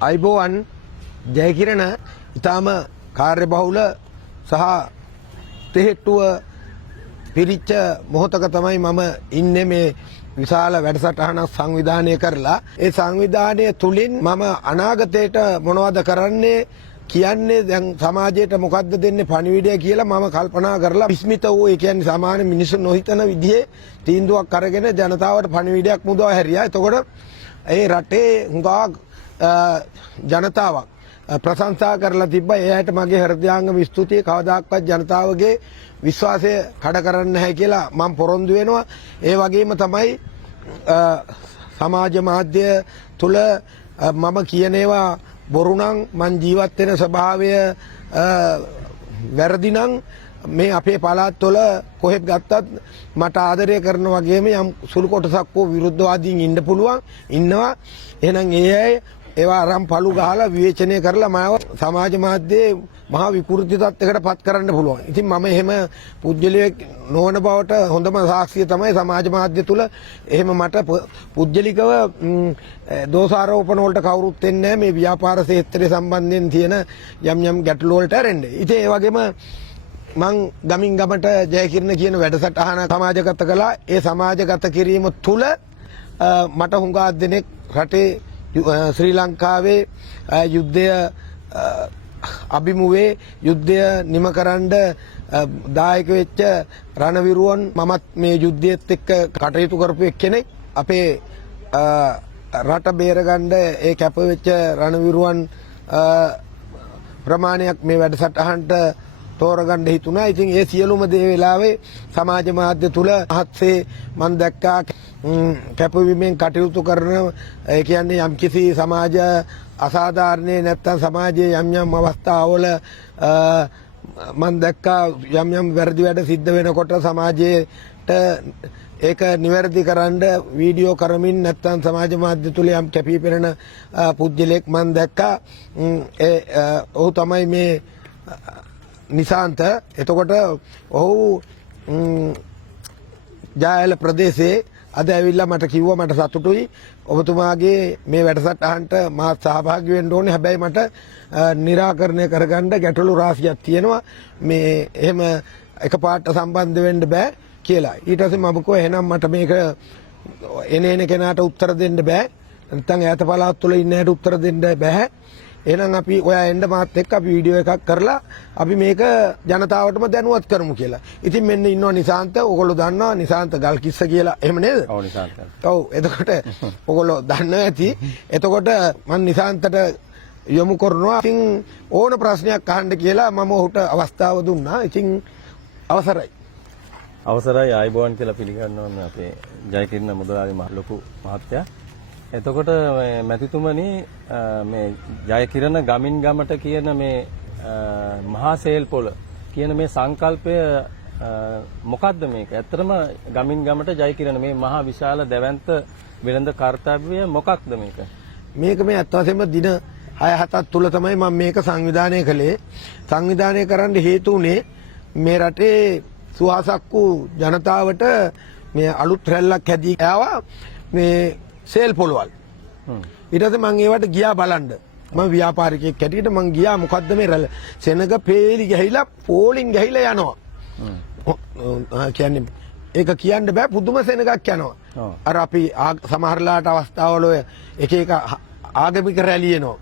අයිබෝවන් ජයකිරණ ඉතාම කාර්යබහුල සහ තෙහෙට්ටුව පිරිච්ච මොහොතක තමයි මම ඉන්නේ මේ විශාල වැඩසටහනක් සංවිධානය කරලා ඒ සංවිධානය තුලින් මම අනාගතයට මොනවද කරන්නේ කියන්නේ දැන් සමාජයට මොකද්ද දෙන්නේ පණිවිඩය කියලා මම කල්පනා කරලා විස්මිත වූ ඒ කියන්නේ සාමාන්‍ය මිනිස්සු නොහිතන විදිහේ තීන්දුවක් අරගෙන ජනතාවට පණිවිඩයක් මුදවා හැරියා. එතකොට ඒ රටේ හුඟක් ජනතාවක් ප්‍රශංසා කරලා තිබ්බා. එයාට මගේ හෘදයාංග ස්තුතිය. කවදාක්වත් ජනතාවගේ විශ්වාසය කඩ කරන්න නැහැ කියලා මම පොරොන්දු වෙනවා. ඒ වගේම තමයි සමාජ මාධ්‍ය තුල මම කියන ඒවා බොරු නම් මං ජීවත් වෙන ස්වභාවය වැරදි නම් මේ අපේ පළාත් වල කොහෙත් ගත්තත් මට ආදරය කරන වගේම යම් සුළු කොටසක් වූ විරුද්ධවාදීන් ඉන්න පුළුවන් ඉන්නවා. එහෙනම් ඒ අය ඒවා අරන් පළු ගහලා විවේචනය කරලා මාව සමාජ මාධ්‍යයේ මහා විකෘති තත්යකට පත් කරන්න පුළුවන්. ඉතින් මම එහෙම පුජ්‍යලියෙක් නොවන බවට හොඳම සාක්ෂිය තමයි සමාජ මාධ්‍ය තුල එහෙම මට පුජ්‍යලිකව දෝෂාරෝපණ වලට කවුරුත් වෙන්නේ නැහැ. මේ ව්‍යාපාර ක්ෂේත්‍රයේ සම්බන්ධයෙන් තියෙන යම් ගැටලු වලට ඇරෙන්නේ. ඉතින් ඒ වගේම මං ගමින් ගමට ජයකිරණ කියන වැඩසටහන සමාජගත කළා. ඒ සමාජගත කිරීම තුල මට හුඟා දෙනෙක් රටේ ශ්‍රී ලංකාවේ යුද්ධය අභිමුවේ යුද්ධය නිමකරන්න දායක වෙච්ච රණවිරුවන් මමත් මේ යුද්ධයත් එක්ක කටයුතු කරපු එක්කෙනෙක්. අපේ රට බේරගන්න ඒ කැප වෙච්ච රණවිරුවන් ප්‍රමාණයක් මේ වැඩසටහනට තෝරගන්න හිතුණා. ඉතින් ඒ සියලුම දේ වෙලාවේ සමාජ මාධ්‍ය තුල මහත්සේ මම දැක්කා කැපවීමෙන් කටයුතු කරන ඒ කියන්නේ යම්කිසි සමාජ අසාධාරණේ නැත්තම් සමාජයේ යම් අවස්ථාවල මම දැක්කා යම් වැරදි වැඩ සිද්ධ වෙනකොට සමාජයට ඒක නිවැරදි කරන්න වීඩියෝ කරමින් නැත්තම් සමාජ මාධ්‍ය තුල යම් කැපී පෙනෙන පුද්ගලෙක් මම දැක්කා. ඔහු තමයි මේ නිසාන්ත. එතකොට ඔහු ජායල ප්‍රදේශයේ අද ඇවිල්ලා මට කිව්වා මට සතුටුයි ඔබතුමාගේ මේ වැඩසටහනට මාත් සහභාගී වෙන්න ඕනේ. හැබැයි මට निराකරණය කරගන්න ගැටලු රාශියක් තියෙනවා. මේ එහෙම එකපාරට සම්බන්ධ වෙන්න බෑ කියලා. ඊට පස්සේ මම කිව්වා එහෙනම් මට මේක එන කෙනාට උත්තර දෙන්න බෑ. නැත්නම් ඈත පළාත් තුල ඉන්න ඇයට උත්තර දෙන්න බෑ. එහෙනම් අපි ඔයා එන්න මාත් එක්ක අපි වීඩියෝ එකක් කරලා අපි මේක ජනතාවටම දැනුවත් කරමු කියලා. ඉතින් මෙන්න ඉන්නවා නිසාන්ත. ඔයගොල්ලෝ දන්නවා නිසාන්ත ගල්කිස්ස කියලා. එහෙම නේද? ඔව් නිසාන්ත. ඔව් එතකොට ඔයගොල්ලෝ දන්නවා ඇති. එතකොට මම නිසාන්තට යොමු කරනවා. ඉතින් ඕන ප්‍රශ්නයක් අහන්න කියලා මම ඔහුට අවස්ථාව දුන්නා. ඉතින් අවසරයි ආයිබෝවන් කියලා පිළිගන්නවා අපේ ජයකිරණ මුදලාලි ලොකු මහත්තයා. එතකොට මැතිතුමනි මේ ජයකිරණ ගමින් ගමට කියන මේ මහා සේල් පොළ කියන මේ සංකල්පය මොකද්ද මේක? ඇත්තටම ගමින් ගමට ජයකිරණ මේ මහා විශාල දැවැන්ත වෙළඳ කාර්යය මොකක්ද මේක? මේක මේ අත් වශයෙන්ම දින 6-7ක් තුල තමයි මම මේක සංවිධානය කළේ. සංවිධානය කරන්න හේතු උනේ මේ රටේ සුවාසක් වූ ජනතාවට මේ අලුත් රැල්ලක් හැදී ආවා මේ සේල් පොළවල්. ඊට පස්සේ මම ඒවට ගියා බලන්න. මම ව්‍යාපාරිකයෙක් හැටියට මම ගියා මොකද්ද මේ රැල්ල? සෙනග පේලි ගහිලා පෝලින් ගහිලා යනවා. කියන්නේ ඒක කියන්න බෑ පුදුම සෙනගක් යනවා. අර අපි සමහරලාට අවස්ථාවල ඔය එක ආගමික රැලි එනවා.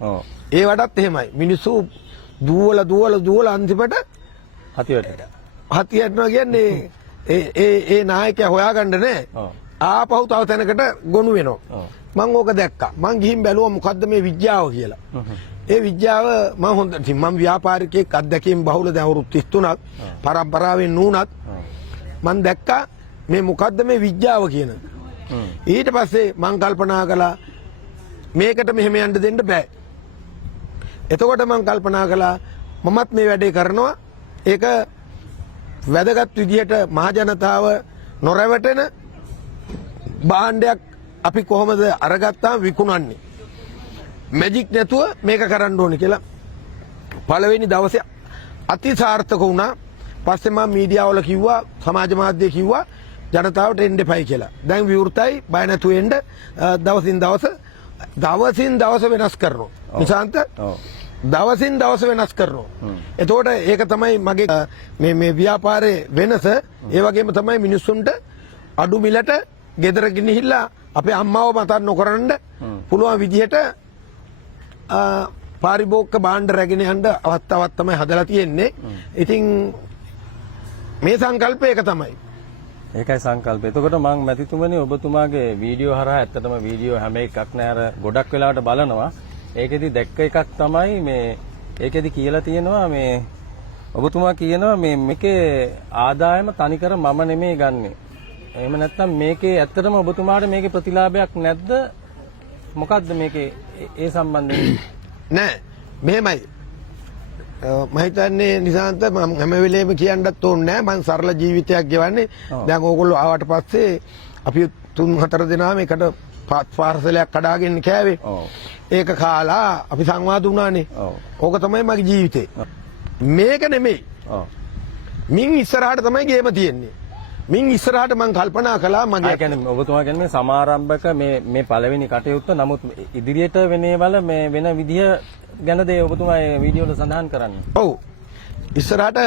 ඒ වඩත් එහෙමයි. මිනිස්සු දුවල අන්තිමට හතියටනවා කියන්නේ ඒ නායකයා හොයාගන්න නෑ. ආපහු තව තැනකට ගොනු වෙනවා. මම ඕක දැක්කා. මම ගිහින් බැලුවා මොකද්ද මේ විද්‍යාව කියලා. ඒ විද්‍යාව මම ව්‍යාපාරිකයෙක් අත්දැකීම් බහුල දැන් අවුරුදු 33ක් පරම්පරාවෙන් නුනත් මම දැක්කා මේ මොකද්ද මේ විද්‍යාව කියන. ඊට පස්සේ මම කල්පනා කළා මේකට මෙහෙම යන්න දෙන්න බෑ. එතකොට මම කල්පනා කළා මමත් මේ වැඩේ කරනවා. ඒක වැදගත් විදියට මහ ජනතාව නොරැවටෙන භාණ්ඩයක් අපි කොහොමද අරගත්තාම විකුණන්නේ මැජික් නැතුව මේක කරන්න ඕනේ කියලා පළවෙනි දවසේ අතිසාර්ථක වුණා. පස්සේ මම මීඩියා වල කිව්වා සමාජ මාධ්‍ය කිව්වා ජනතාවට එන්න එපයි කියලා. දැන් විවෘතයි බය නැතුව එන්න දවසින් දවස වෙනස් කරනවා. නිසාන්ත ඔව්. දවසින් දවස වෙනස් කරනවා. එතකොට ඒක තමයි මගේ මේ ව්‍යාපාරයේ වෙනස. ඒ වගේම තමයි මිනිස්සුන්ට අඩු මිලට ගෙදර ගෙනහිල්ලා අපේ අම්මාව මතක් නොකරන්න පුළුවන් විදිහට පාරිභෝගික භාණ්ඩ රැගෙන යන්න අවස්ථාවක් තමයි හදලා තියෙන්නේ. ඉතින් මේ සංකල්පය ඒක තමයි. ඒකයි සංකල්පය. එතකොට මම මැතිතුමනි ඔබතුමාගේ වීඩියෝ හරහා ඇත්තටම වීඩියෝ හැම එකක් නෑ අර ගොඩක් වෙලාවට බලනවා. ඒකෙදි දැක්ක එකක් තමයි මේ ඒකෙදි කියලා තියෙනවා මේ ඔබතුමා කියනවා මේ මේකේ ආදායම තනිකර මම නෙමෙයි ගන්නෙ. එහෙම නැත්නම් මේකේ ඇත්තටම ඔබතුමාට මේකේ ප්‍රතිලාභයක් නැද්ද? මොකද්ද මේකේ ඒ සම්බන්ධයෙන්? නෑ මෙහෙමයි. මම හිතන්නේ නිසාන්ත මම හැම වෙලේම කියන්නත් ඕනේ නෑ මම සරල ජීවිතයක් ගෙවන්නේ. දැන් ඕගොල්ලෝ ආවට පස්සේ අපි 3-4 දෙනාම එකට පාර්සලයක් කඩාගෙන කෑවේ. ඒක කාලා අපි සංවාද වුණානේ. ඕක තමයි මගේ ජීවිතේ. මේක නෙමෙයි. මින් ඉස්සරහට තමයි ගේම තියෙන්නේ. මින් ඉස්සරහට මම කල්පනා කළා මගේ කියන්නේ ඔබතුමා කියන්නේ සමාරම්භක මේ පළවෙනි කටයුත්ත නමුත් ඉදිරියට වෙනේවල මේ වෙන විදිය ගැනද ඔබතුමා මේ වීඩියෝ වල සඳහන් කරන්නේ. ඔව්. ඉස්සරහට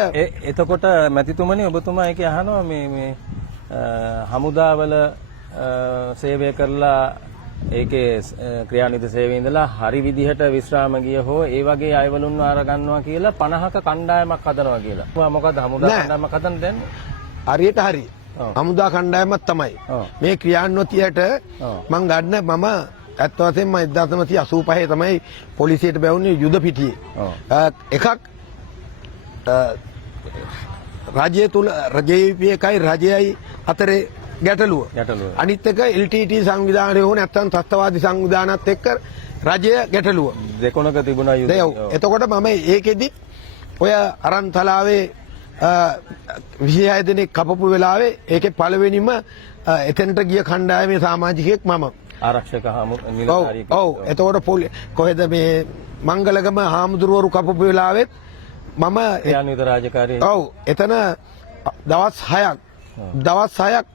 එතකොට මැතිතුමනි ඔබතුමා ඒකේ අහනවා මේ හමුදාවල සේවය කරලා ඒකේ ක්‍රියානිත සේවයේ ඉඳලා හරි විදිහට විශ්‍රාම ගිය හෝ ඒ වගේ අයවලුන් වාර ගන්නවා කියලා 50ක කණ්ඩායමක් හදනවා කියලා. මොකද හමුදා කණ්ඩායමක් හදන්න දෙන්නේ? හරියට හරි. හමුදා කණ්ඩායමක් තමයි. මේ ක්‍රියාන්විතයට මම ගන්න මම ඇත්ත වශයෙන්ම 1985 තමයි පොලිසියට බැවුනේ යුද පිටියේ. එකක් රජය තුල රජයේ රජයයි අතරේ ගැටලුව. අනිත් එක LTT සංවිධානය හෝ නැත්නම් තත්ත්වවාදී සංවිධානත් එක්ක රජය ගැටලුව. දෙකොණක තිබුණා යුද. එතකොට මම ඒකෙදි ඔය අරන්තලාවේ 26 දෙනෙක් කපපු වෙලාවේ ඒකේ පළවෙනිම එතෙන්ට ගිය කණ්ඩායමේ සමාජිකයෙක් මම. ආරක්ෂක නිලධාරියෙක්. ඔව්. එතකොට කොහෙද මේ මංගලගම හාමුදුරුවරු කපපු වෙලාවෙත් මම ක්‍රියාන්විත රාජකාරී. ඔව්. එතන දවස් 6ක්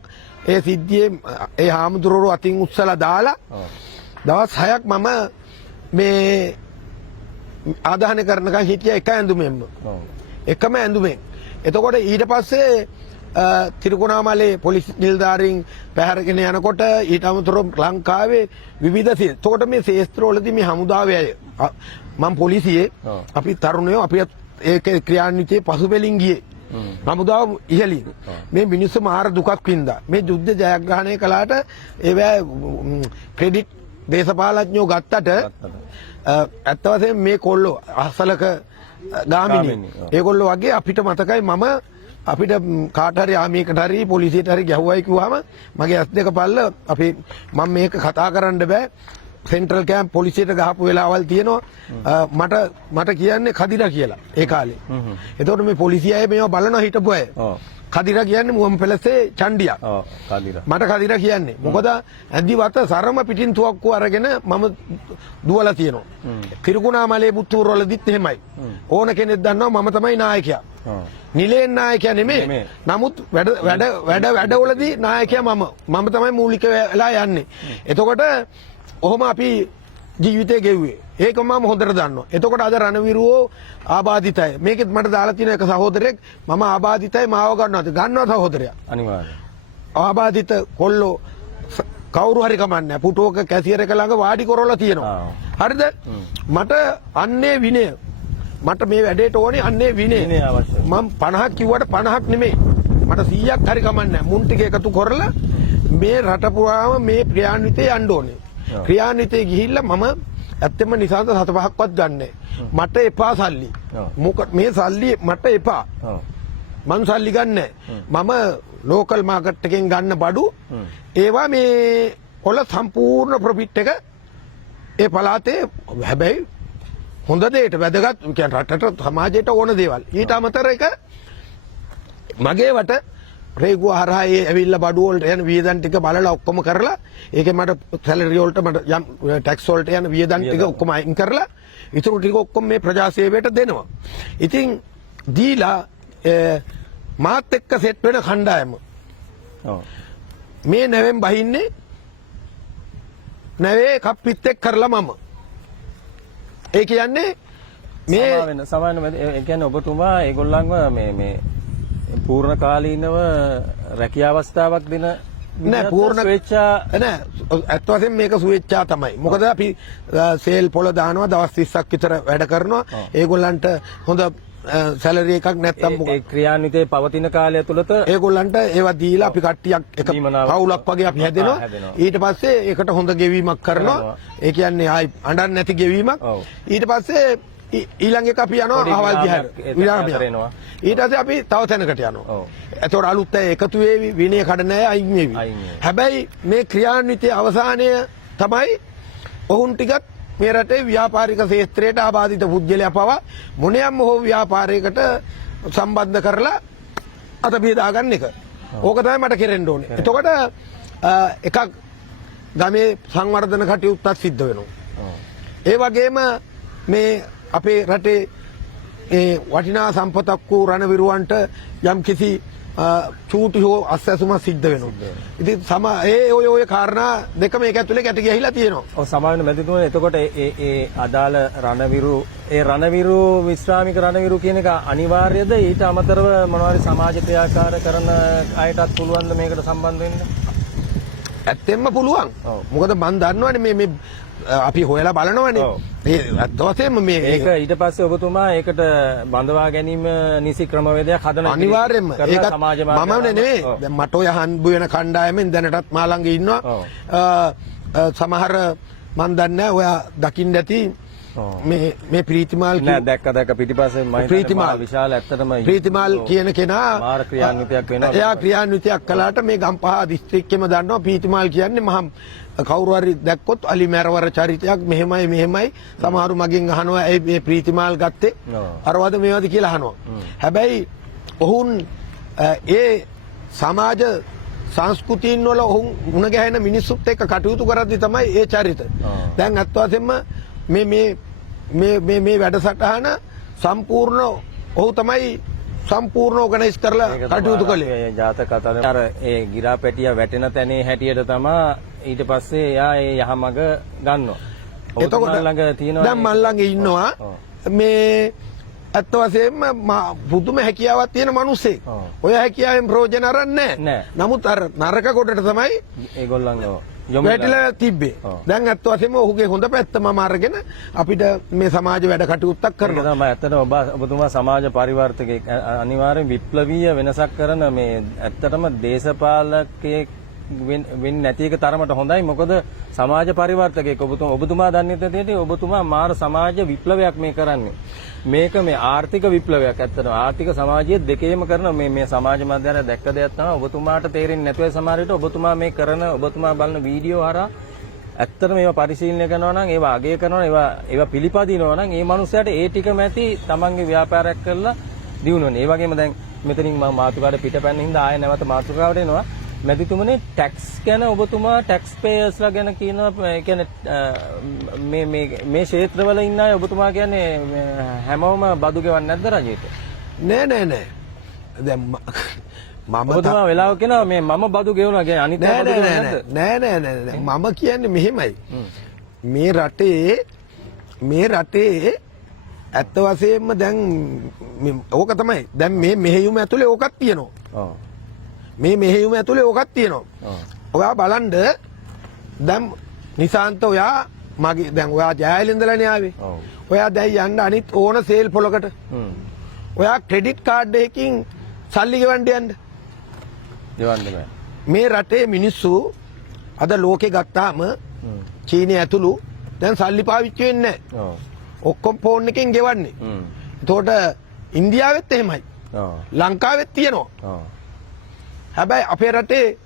ඒ සිද්ධියේ ඒ හාමුදුරුවරු අතින් උස්සලා දාලා දවස් 6ක් මම මේ ආදාහනය කරනකන් හිටියා එක ඇඳුමෙන්ම. එකම ඇඳුමෙන්. එතකොට ඊට පස්සේ තිරුකුණාමලේ පොලිස් නිලධාරීන් පැහැරගෙන යනකොට ඊට අමතරව ලංකාවේ විවිධ එතකොට මේ ශේස්ත්‍රවලදී මේ හමුදාවේ අය මම පොලිසියේ අපි තරුණයෝ අපි ඒකේ ක්‍රියාන්විතයේ පසුබැලින් ගියේ. හමුදාව ඉහළින් මේ මිනිස්සු මාර දුකක් වින්දා. මේ යුද්ධ ජයග්‍රහණය කළාට ඒවා ක්‍රෙඩිට් දේශපාලඥයෝ ගත්තට ඇත්ත වශයෙන්ම මේ කොල්ලෝ අසලක ගාමිණී ඒගොල්ලෝ වගේ අපිට මතකයි මම අපිට කාට හරි ආමියකට හරි පොලිසියට හරි ගැහුවයි කිව්වම මගේ ඇස් දෙක පල්ල අපි මම මේක කතා කරන්න බෑ සෙන්ට්‍රල් කැම්ප් පොලිසියට ගහපු වෙලාවල් තියෙනවා මට කියන්නේ කදිරා කියලා ඒ කාලේ. එතකොට මේ පොලිසිය අය මේව බලනවා හිටපු අය. කදිරා කියන්නේ මුවම් පැලසේ චණ්ඩියා. මට කදිරා කියන්නේ. මොකද ඇඳිවත සරම පිටින් තුවක්කුව අරගෙන මම දුවලා තියෙනවා. තිරුකුණාමලේ පුත්තූරවලදීත් එහෙමයි. ඕන කෙනෙක් දන්නවා මම තමයි නායකයා. නිලයෙන් නායකයා නෙමෙයි. නමුත් වැඩවලදී නායකයා මම තමයි මූලික වෙලා යන්නේ. එතකොට ඔහොම අපි ජීවිතේ ගෙව්වේ. ඒක මම හොඳට දන්නවා. එතකොට අද රණවිරුවෝ ආබාධිතයි. මේකෙත් මට දාලා තියෙන එක සහෝදරයෙක් මම ආබාධිතයි මාව ගන්නවා සහෝදරයා. අනිවාර්යයෙන්. ආබාධිත කොල්ලෝ කවුරු හරි කමන්නේ. පුටුවක කැසියර් එක ළඟ වාඩි කරවලා තියෙනවා. හරිද? මට අන්නේ විනය. මට මේ වැඩේට ඕනේ අන්නේ විනය. මම 50ක් කිව්වට 50ක් නෙමෙයි. මට 100ක් හරි කමන්නේ. මුන් ටික එකතු කරලා මේ රට පුරාම මේ ක්‍රියාන්විතේ යන්න ඕනේ. ක්‍රියාන්විතේ ගිහිල්ලා මම ඇත්තම නිසාද 7-5ක්වත් ගන්නෑ. මට එපා සල්ලි. මොකද මේ සල්ලි මට එපා. මං සල්ලි ගන්නෑ. මම ලෝකල් මාකට් එකෙන් ගන්න බඩු ඒවා මේ වල සම්පූර්ණ ප්‍රොෆිට් එක ඒ පළාතේ හැබැයි හොඳ දෙයට වැදගත් කියන්නේ රටට සමාජයට ඕන දේවල්. ඊට අමතර එක මගේ වට රේගුව හරහා ඒ ඇවිල්ලා බඩු වලට යන වියදම් ටික බලලා ඔක්කොම කරලා ඒකේ මට සැලරි වලට මට යම් ටැක්ස් වලට යන වියදම් ටික ඔක්කොම අයින් කරලා ඉතුරු ටික ඔක්කොම මේ ප්‍රජා සේවයට දෙනවා. ඉතින් දීලා මාත් එක්ක සෙට් වෙන කණ්ඩායම මේ නැවෙන් බහින්නේ නැවේ කප්පිත් එක්ක කරලා මම ඒ කියන්නේ මේ සමාන ඒ කියන්නේ ඔබතුමා ඒගොල්ලන්ව මේ පූර්ණ කාලීනව රැකියා අවස්ථාවක් දෙන නෑ පූර්ණ ස්වේච්ඡා නෑ ඇත්ත වශයෙන්ම මේක ස්වේච්ඡා තමයි. මොකද අපි සේල් පොළ දානවා දවස් 30ක් විතර වැඩ කරනවා. ඒගොල්ලන්ට හොඳ සැලරි එකක් නැත්තම් ඒ ක්‍රියාන්විතයේ පවතින කාලය තුළත ඒගොල්ලන්ට ඒවා දීලා අපි කට්ටියක් එක පවුලක් වගේ අපි හැදෙනවා. ඊට පස්සේ ඒකට හොඳ ගෙවීමක් කරනවා. ඒ කියන්නේ ආයි අඬන්නේ නැති ගෙවීමක්. ඊට පස්සේ ඊළඟ එක අපි යනවා අහවල් දිහාට විරාම යනවා. ඊට පස්සේ අපි තව තැනකට යනවා. එතකොට අලුත් අය එකතු වේවි විනය කඩන අය අයින් වේවි. හැබැයි මේ ක්‍රියාන්විතයේ අවසානය තමයි ඔවුන් ටිකත් මේ රටේ ව්‍යාපාරික ක්ෂේත්‍රයට ආබාධිත පුද්ගලයා පවා මොනියම් හෝ ව්‍යාපාරයකට සම්බන්ධ කරලා අත බෙදා ගන්න එක. ඕක තමයි මට කෙරෙන්න ඕනේ. එතකොට එකක් ගමේ සංවර්ධන කටයුත්තක් සිද්ධ වෙනවා. ඒ වගේම මේ අපේ රටේ ඒ වටිනා සම්පතක් වූ රණවිරුවන්ට යම් කිසි චූටි හෝ අස්වැසුමක් සිද්ධ වෙනවා. ඉතින් ඔය කාරණා දෙක මේක ඇතුලේ ගැට ගැහිලා තියෙනවා. ඔව් සමාවෙන්න මැදිතුමනි එතකොට ඒ අදාළ රණවිරු විශ්‍රාමික රණවිරු කියන එක අනිවාර්යද? ඊට අමතරව මොනවාරි සමාජ ක්‍රියාකාර කරන අයටත් පුළුවන් ද මේකට සම්බන්ධ වෙන්න? ඇත්තෙන්ම පුළුවන්. මොකද මම දන්නවනේ මේ අපි හොයලා බලනවනේ. ඒ අදවසේම මේ ඒක ඊට පස්සේ ඔබතුමා ඒකට බඳවා ගැනීම නිසි ක්‍රමවේදයක් හදන අනිවාර්යයෙන්ම ඒකත් මම නෙමෙයි. දැන් මට ඔය හම්බු වෙන කණ්ඩායමෙන් දැනටත් මා ළඟ ඉන්නවා. සමහර මන් දන්නේ ඔයා දකින්න ඇති මේ ප්‍රීතිමාල් නෑ දැක්ක පිටිපස්සේ මම ප්‍රීතිමාල් විශාල ඇත්තටම ප්‍රීතිමාල් කියන කෙනා මාර ක්‍රියාන්විතයක් වෙනවා. එයා ක්‍රියාන්විතයක් කළාට මේ ගම්පහ දිස්ත්‍රික්කෙම දන්නවා ප්‍රීතිමාල් කියන්නේ මහා කවුරු හරි දැක්කොත් අලි මැරවර චරිතයක් මෙහෙමයි සමහරු මගෙන් අහනවා ඒ මේ ප්‍රීතිමාල් ගත්තේ අරවද මේවද කියලා අහනවා. හැබැයි ඔවුන් ඒ සමාජ සංස්කෘතීන් වල ඔවුන් මුණ ගැහෙන මිනිස්සුත් එක්ක කටයුතු කරද්දී තමයි ඒ චරිත. දැන් අත් වශයෙන්ම මේ වැඩසටහන සම්පූර්ණ ඔහු තමයි සම්පූර්ණ ඕගනයිස් කරලා කටයුතු කළේ. ජාතක කතාවේ අර ඒ ගිරා පැටිය වැටෙන තැනේ හැටියට තමයි ඊට පස්සේ එයා ඒ යහමඟ ගන්නවා. එතකොට දැන් මන් ළඟ ඉන්නවා මේ අත් වශයෙන්ම පුදුම හැකියාවක් තියෙන මිනිස්සෙක්. ඔය හැකියාවෙන් ප්‍රයෝජන අරන්නේ නැහැ. නමුත් අර නරක කොටට තමයි ඒගොල්ලන්ව වැටිලා තිබ්බේ. දැන් අත් වශයෙන්ම ඔහුගේ හොඳ පැත්ත මම අරගෙන අපිට මේ සමාජ වැඩ කටයුත්තක් කරනවා. තමයි ඇත්තටම ඔබතුමා සමාජ පරිවර්තකයෙක් අනිවාර්යෙන් විප්ලවීය වෙනසක් කරන මේ ඇත්තටම දේශපාලකයෙක් වෙන්නේ නැති එක තරමට හොඳයි. මොකද සමාජ පරිවර්තකයෙක් ඔබතුමා දන්නේ නැති ඔබතුමා මාර සමාජ විප්ලවයක් මේ කරන්නේ. මේක මේ ආර්ථික විප්ලවයක්. ඇත්තටම ආර්ථික සමාජයේ දෙකේම කරන මේ සමාජ මාධ්‍යවල දැක්ක දෙයක් තමයි ඔබතුමාට තේරෙන්නේ නැතුව සමහර විට ඔබතුමා මේ කරන ඔබතුමා බලන වීඩියෝ හරහා ඇත්තටම ඒවා පරිශීලනය කරනවා නම් ඒවා අගය කරනවා ඒවා පිළිපදිනවා නම් ඒ මනුස්සයාට ඒ ටිකම ඇති තමන්ගේ ව්‍යාපාරයක් කරලා දිනුනනේ. ඒ වගේම දැන් මෙතනින් මම මාතෘකාවට පිටපැන්න හින්දා ආයෙ නැවත මාතෘකාවට එනවා. මැදිතුමනි ටැක්ස් ගැන ඔබතුමා ටැක්ස් පේයර්ස්ලා ගැන කියනවා. ඒ කියන්නේ මේ ක්ෂේත්‍රවල ඉන්න අය ඔබතුමා කියන්නේ හැමෝම බදු ගෙවන්නේ නැද්ද රජයට? නෑ. දැන් මම ඔබතුමා වෙලාව කියනවා මේ මම බදු ගෙවනවා කියන්නේ අනිත් අය බදු ගෙවන්නේ නැද්ද? නෑ. මම කියන්නේ මෙහෙමයි. මේ රටේ ඇත්ත වශයෙන්ම දැන් ඕක තමයි. දැන් මේ මෙහෙයුම ඇතුලේ ඕකක් තියෙනවා. මේ මෙහෙයුම ඇතුලේ ඕකක් තියෙනවා. ඔයා බලන්න දැන් නිසාන්ත ඔයා මගේ දැන් ඔයා ජයයිල ඉඳලානේ ආවේ. ඔයා දැන් යන්න අනිත් ඕන සේල් පොලකට. ඔයා ක්‍රෙඩිට් කාඩ් එකකින් සල්ලි ගෙවන්න යන්න. මේ රටේ මිනිස්සු අද ලෝකේ ගත්තාම චීනය ඇතුළු දැන් සල්ලි පාවිච්චි වෙන්නේ නැහැ. ඔක්කොම ෆෝන් එකෙන් ගෙවන්නේ. එතකොට ඉන්දියාවෙත් එහෙමයි. ලංකාවෙත් තියෙනවා. හැබැයි අපේ රටේ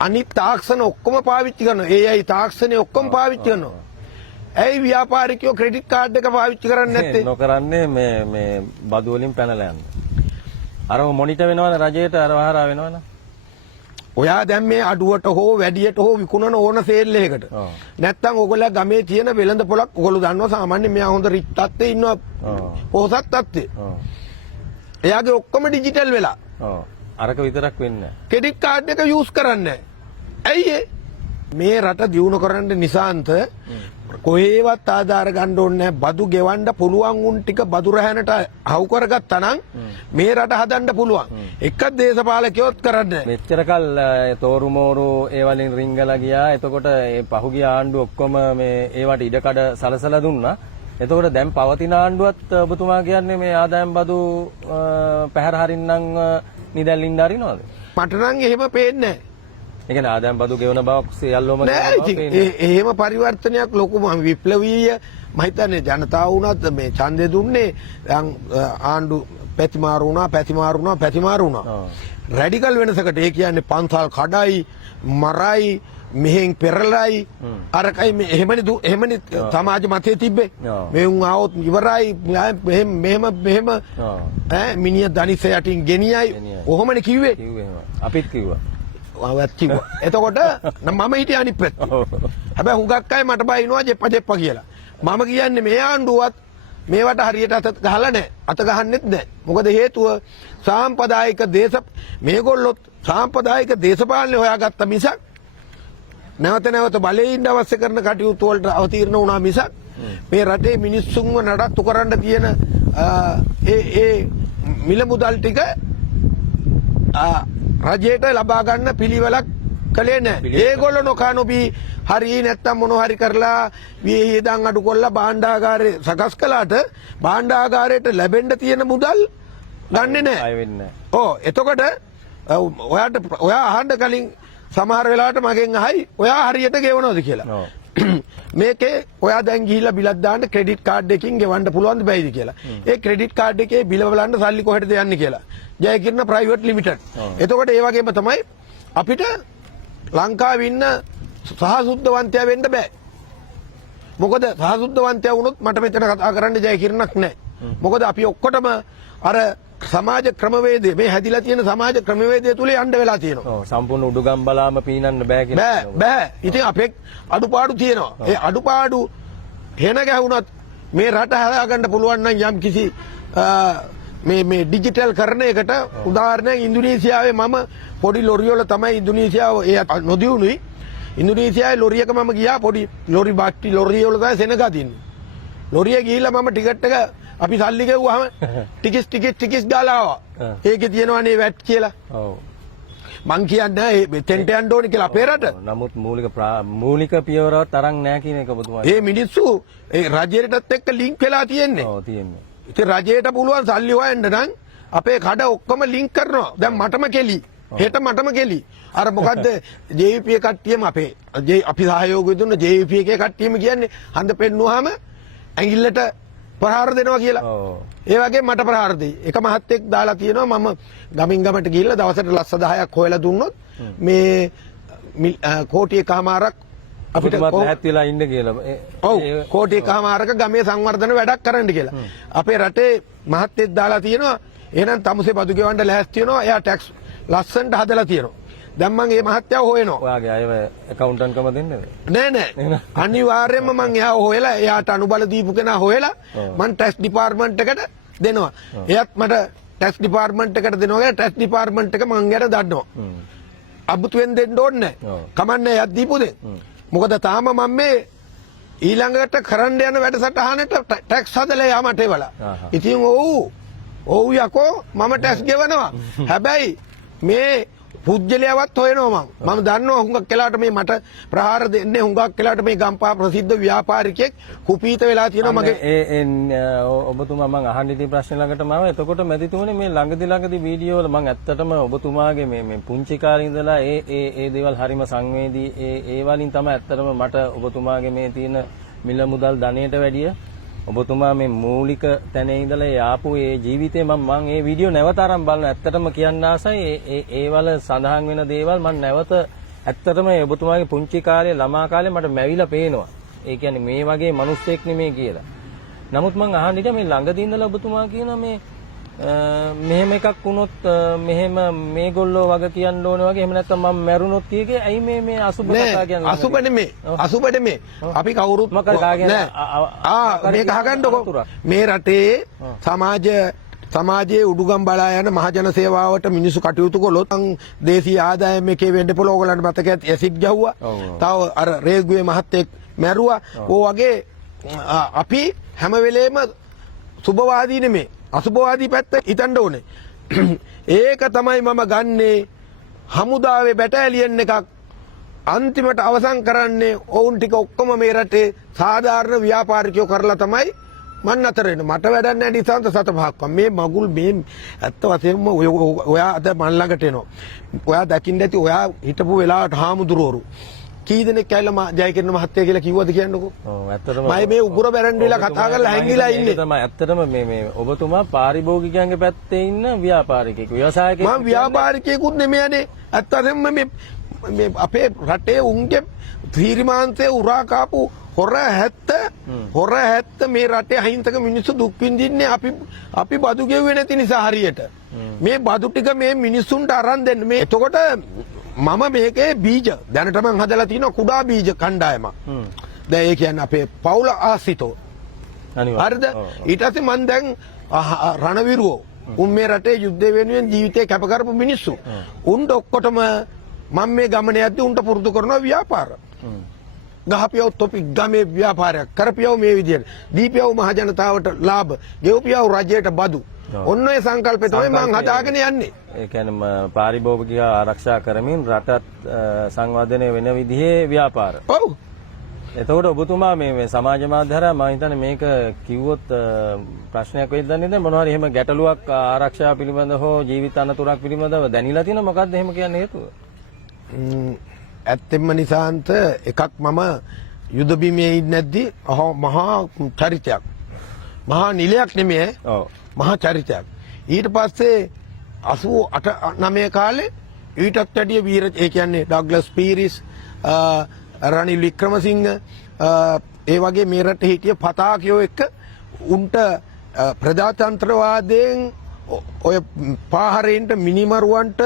අනිත් තාක්ෂණ ඔක්කොම පාවිච්චි කරනවා. AI තාක්ෂණේ ඔක්කොම පාවිච්චි කරනවා. ඇයි ව්‍යාපාරිකයෝ ක්‍රෙඩිට් කාඩ් එක පාවිච්චි කරන්නේ නැත්තේ? නොකරන්නේ මේ බදු වලින් පැනලා යන්නේ. අරම මොනිටර් වෙනවනේ රජයට අරවහරා වෙනවනේ. ඔයා දැන් මේ අඩුවට හෝ වැඩියට හෝ විකුණන ඕන සේල් එකකට. නැත්තම් ඔයගොල්ලෝ ගමේ තියෙන වෙළඳ පොලක් ඔයගොල්ලෝ දන්නවා සාමාන්‍යයෙන් මෙයා හොඳ රිච් තත්ත්වේ ඉන්නවා. පොහොසත් තත්ත්වේ. එයාගේ ඔක්කොම ඩිජිටල් වෙලා. අරක විතරක් වෙන්නේ නැහැ. ක්‍රෙඩිට් කාඩ් එක යූස් කරන්නේ නැහැ. ඇයි මේ රට දියුණු කරන්න නිසාන්ත කොහේවත් ආධාර ගන්න ඕනේ නැහැ. බදු ගෙවන්න පුළුවන් උන් ටික බදු රැහැනට හවු කරගත්තා නම් මේ රට හදන්න පුළුවන්. එක දේශපාලකයොත් කරන්නේ නැහැ. මෙච්චර කල් තෝරුමෝරු ඒ වලින් රිංගලා ගියා. එතකොට ඒ පහුගිය ආණ්ඩුව ඔක්කොම මේ ඒවට ඉඩකඩ සලසලා දුන්නා. එතකොට දැන් පවතින ආණ්ඩුවත් ඔබතුමා කියන්නේ මේ ආදායම් බදු පැහැර හරින්නම් නිදැල්ලින් දරිනවද? මට නම් එහෙම පේන්නේ නැහැ. ඒ කියන්නේ ආදායම් බදු ගෙවන බවක් සියල්ලම නෑ ඉතින් එහෙම පරිවර්තනයක් ලොකු විප්ලවීය මම හිතන්නේ ජනතාව වුණත් මේ ඡන්දය දුන්නේ දැන් ආණ්ඩු පැතිමාරු වුණා රැඩිකල් වෙනසකට ඒ කියන්නේ පන්සල් කඩයි මරයි මෙහෙන් පෙරලයි අරකයි මේ එහෙමනේ සමාජ මතයේ තිබ්බේ මේ උන් ආවොත් ඉවරයි මෙහෙම ඈ මිනිහ දනිස යටින් ගෙනියයි කොහොමනේ කිව්වේ අපිත් කිව්වා කිව්වා. එතකොට මම හිටියේ අනිත් පැත්තේ. හැබැයි හුඟක් අය මට බයිනවා ජෙප්ප කියලා. මම කියන්නේ මේ ආණ්ඩුවත් මේවට හරියට අත ගහලා නැහැ. අත ගහන්නෙත් නැහැ. මොකද හේතුව සාම්ප්‍රදායික මේගොල්ලොත් සාම්ප්‍රදායික දේශපාලනේ හොයාගත්ත මිසක් නැවත බලේ ඉන්න අවශ්‍ය කරන කටයුතු වලට අවතීර්ණ වුණා මිසක් මේ රටේ මිනිස්සුන්ව නඩත්තු කරන්න තියෙන ඒ මිල මුදල් ටික රජයට ලබා ගන්න පිළිවෙලක් කලේ නැහැ. ඒගොල්ලෝ නොකනොබී හරි නැත්තම් මොන හරි කරලා වියහියදන් අඩු කරලා භාණ්ඩාගාරේ සකස් කළාට භාණ්ඩාගාරයට ලැබෙන්න තියෙන මුදල් ගන්නෙ නැහැ. අය වෙන්නේ නැහැ. ඔව් එතකොට ඔයා අහන්න කලින් සමහර වෙලාවට මගෙන් අහයි ඔයා හරියට ගෙවනවද කියලා. ඔව්. මේකේ ඔයා දැන් ගිහිල්ලා බිලක් දාන්න ක්‍රෙඩිට් කාඩ් එකකින් ගෙවන්න පුළුවන්ද බැයිද කියලා. ඒ ක්‍රෙඩිට් කාඩ් එකේ බිල බලන්න සල්ලි කොහෙටද යන්නේ කියලා. ජයකිරණ ප්‍රයිවට් ලිමිටඩ්. එතකොට ඒ වගේම තමයි අපිට ලංකාවේ ඉන්න සහසුද්ධවන්තයා වෙන්න බෑ. මොකද සහසුද්ධවන්තයා වුණොත් මට මෙතන කතා කරන්න ජයකිරණක් නැහැ. මොකද අපි ඔක්කොටම අර සමාජ ක්‍රමවේදය මේ හැදිලා තියෙන සමාජ ක්‍රමවේදය තුල යන්න වෙලා තියෙනවා. ඔව් සම්පූර්ණ උඩුගම් බලාම පීනන්න බෑ කියලා. බෑ. ඉතින් අපේ අඩුපාඩු තියෙනවා. ඒ අඩුපාඩු හේන ගැහුණත් මේ රට හදාගන්න පුළුවන් නම් යම් කිසි මේ ඩිජිටල් කරන එකට උදාහරණයක් ඉන්දුනීසියාවේ මම පොඩි ලොරි වල තමයි ඉන්දුනීසියාව ඒ නොදියුණුයි. ඉන්දුනීසියාවේ ලොරියක මම ගියා පොඩි ලොරි බාක්ටි ලොරිය වල තමයි සෙනග තියෙන්නේ. ලොරිය ගිහිල්ලා මම ටිකට් එක අපි සල්ලි ගෙව්වහම ටිකිස් ගාලා ආවා. ඒකේ තියෙනවනේ වැට් කියලා. ඔව්. මං කියන්නේ මෙතෙන්ට යන්න ඕනේ කියලා අපේ රට. නමුත් මූලික පියවරවත් තරම් නැහැ කියන එක ඔබතුමා. මේ මිනිස්සු ඒ රජයටත් එක්ක ලින්ක් වෙලා තියෙන්නේ. ඔව් තියෙන්නේ. ඉතින් රජයට පුළුවන් සල්ලි හොයන්න නම් අපේ කඩ ඔක්කොම ලින්ක් කරනවා. දැන් මටම කෙලි. හෙට මටම කෙලි. අර මොකද්ද JVP කට්ටියම අපේ අපි සහයෝගය දුන්න JVP එකේ කට්ටියම කියන්නේ හඳ පෙන්නුවාම ඇඟිල්ලට ප්‍රහාර දෙනවා කියලා. ඒ වගේ මට ප්‍රහාර දෙයි. එක මහත්තයෙක් දාලා තියෙනවා මම ගමින් ගමට ගිහිල්ලා දවසට ලස්ස 10ක් හොයලා දුන්නොත් මේ කෝටි එකමාරක් අපිට ලැහත් වෙලා ඉන්න කියලා. ඔව් කෝටි එකමාරක ගමේ සංවර්ධන වැඩක් කරන්න කියලා. අපේ රටේ මහත්තයෙක් දාලා තියෙනවා එහෙනම් තමුසේ බදු ගෙවන්න ලැහැස්ති වෙනවා. එයා ටැක්ස් ලස්සනට හදලා තියෙනවා. දැන් මම මේ මහත්තයාව හොයනවා. ඔයාගේ අයව ඇකවුන්ටන්ට්කම දෙන්නද? නෑ. අනිවාර්යයෙන්ම මම එයාව හොයලා එයාට අනුබල දීපු කෙනා හොයලා මම ටැක්ස් ඩිපාර්ට්මන්ට් එකට දෙනවා. එයාත් මට ටැක්ස් ඩිපාර්ට්මන්ට් එකට දෙනවා. ටැක්ස් ඩිපාර්ට්මන්ට් එක මං ගැන දන්නවා. අබුතුවෙන් දෙන්න ඕනේ නෑ. කමන්නේ එයාත් දීපු දෙන්න. මොකද තාම මම මේ ඊළඟට කරන්න යන වැඩසටහනට ටැක්ස් හදලා යා මට ඒවලා. ඉතින් ඔව් යකෝ මම ටැක්ස් ගෙවනවා. හැබැයි මේ පුජ්‍යලයවත් හොයනවා මම දන්නවා හුඟක් වෙලාවට මේ මට ප්‍රහාර දෙන්නේ හුඟක් වෙලාවට මේ ගම්පහ ප්‍රසිද්ධ ව්‍යාපාරිකයෙක් කුපීත වෙලා තියෙනවා මගේ ඔබතුමා මම අහන්න ඉතින් ප්‍රශ්න ළඟටම ආවා. එතකොට මැදිතුමනේ මේ ළඟදි වීඩියෝ වල මම ඇත්තටම ඔබතුමාගේ මේ පුංචි කාලේ ඉඳලා ඒ දේවල් හරිම සංවේදී ඒ වලින් තමයි ඇත්තටම මට ඔබතුමාගේ මේ තියෙන මිල මුදල් ධනයට වැඩිය ඔබතුමා මේ මූලික තැනේ ඉඳලා යාපු ඒ ජීවිතේ මම ඒ වීඩියෝ නැවත අරන් බලන ඇත්තටම කියන්න ආසයි ඒ වල සඳහන් වෙන දේවල් මම නැවත ඇත්තටම ඔබතුමාගේ පුංචි කාලේ ළමා කාලේ මට මැවිලා පේනවා. ඒ කියන්නේ මේ වගේ මිනිස්සෙක් නෙමෙයි කියලා. නමුත් මම අහන්න ඉතින් මේ ළඟදී ඉඳලා ඔබතුමා කියන මේ මෙහෙම එකක් වුණොත් මෙහෙම මේගොල්ලෝ වග කියන්න ඕනේ වගේ එහෙම නැත්නම් මම මැරුණොත් කීකේ ඇයි මේ අසුබ කතා කියන්නේ අසුබ නෙමේ අපි කවුරුත් මේක අහගන්නකො මේ රටේ සමාජයේ උඩුගම් බලා යන මහජන සේවාවට මිනිස්සු කටයුතු කළොත් දේශීය ආදායම එකේ වෙන්න පුළුවන්. ඔයගලන්ට මතක ඇති ඇසිඩ් ගැහුවා. තව අර රේගුවේ මහත්තයෙක් මැරුවා. ඕ වගේ අපි හැම වෙලේම සුභවාදී නෙමේ අසුභවාදී පැත්ත හිතන්න ඕනේ. ඒක තමයි මම ගන්නේ හමුදාවේ බැටෑලියන් එකක් අන්තිමට අවසන් කරන්නේ ඔවුන් ටික ඔක්කොම මේ රටේ සාධාරණ ව්‍යාපාරිකයෝ කරලා තමයි මන් අතර වෙන. මට වැඩක් නැහැ නිසාන්ත 7-5ක් මේ මගුල් මේ ඇත්ත වශයෙන්ම ඔයා අද මන් ළඟට එනවා. ඔයා දකින්න ඇති ඔයා හිටපු වෙලාවට හාමුදුරුවරු කී දෙනෙක් ඇවිල්ලා ජයකිරණ මහත්තයා කියලා කිව්වද කියන්නකෝ. ඔව් ඇත්තටම මම මේ උගුර බැරන්ඩ් වෙලා කතා කරලා හැංගිලා ඉන්නේ. තමයි ඇත්තටම මේ ඔබතුමා පාරිභෝගිකයන්ගේ පැත්තේ ඉන්න ව්‍යාපාරිකයෙක්. ව්‍යවසායකයෙක්. මම ව්‍යාපාරිකයෙකුත් නෙමෙයිනේ. ඇත්තටම මේ අපේ රටේ උන්ගේ තීරිමාන්තේ උරා කාපු හොර 70 මේ රටේ අහිංසක මිනිස්සු දුක් විඳින්නේ අපි බදු ගෙව්වේ නැති නිසා හරියට. මේ බදු ටික මේ මිනිස්සුන්ට අරන් දෙන්න. මේ එතකොට මම මේකේ බීජ දැනට මං හදලා තියෙනවා කුඩා බීජ කණ්ඩායමක්. දැන් ඒ කියන්නේ අපේ පවුල ආසිතෝ. හරිද? ඊට පස්සේ මං දැන් රණවිරුවෝ උන් මේ රටේ යුද්ධ වෙනුවෙන් ජීවිතේ කැප කරපු මිනිස්සු. උන්ට ඔක්කොටම මම මේ ගමනේ යද්දී උන්ට පුරුදු කරනවා ව්‍යාපාර. ගහපියව තොපි ගමේ ව්‍යාපාරයක් කරපියව මේ විදියට. දීපියව මහ ජනතාවට ලාභ, ගෙවපියව රජයට බදු. ඔන්න ඔය සංකල්පය තමයි මං හදාගෙන යන්නේ. ඒ කියන්නේ පාරිභෝගික ආරක්ෂා කරමින් රටත් සංවර්ධනය වෙන විදිහේ ව්‍යාපාර. ඔව්. එතකොට ඔබතුමා මේ සමාජ මාධ්‍ය හරහා මම හිතන්නේ මේක කිව්වොත් ප්‍රශ්නයක් වෙයිද දන්නේ නැහැ. මොනවා හරි එහෙම ගැටලුවක් ආරක්ෂාව පිළිබඳව හෝ ජීවිත අනතුරක් පිළිබඳව දැනিলা තියෙනවා. මොකද්ද එහෙම කියන්නේ හේතුව? ඇත්තෙන්ම නිසාන්ත එකක් මම යුද බිමේ ඉන්නේ නැද්දි මහා චරිතයක්. මහා නිලයක් නෙමෙයි. ඔව්. මහා චරිතයක්. ඊට පස්සේ 88 9 කාලේ ඊටත් වැඩිය වීර ඒ කියන්නේ ඩග්ලස් පීරිස් රනිල් වික්‍රමසිංහ ඒ වගේ මේ රටේ හිටිය පතාකයෝ එක්ක උන්ට ප්‍රජාතන්ත්‍රවාදයෙන් ඔය පාහරෙන්ට මිනිමරුවන්ට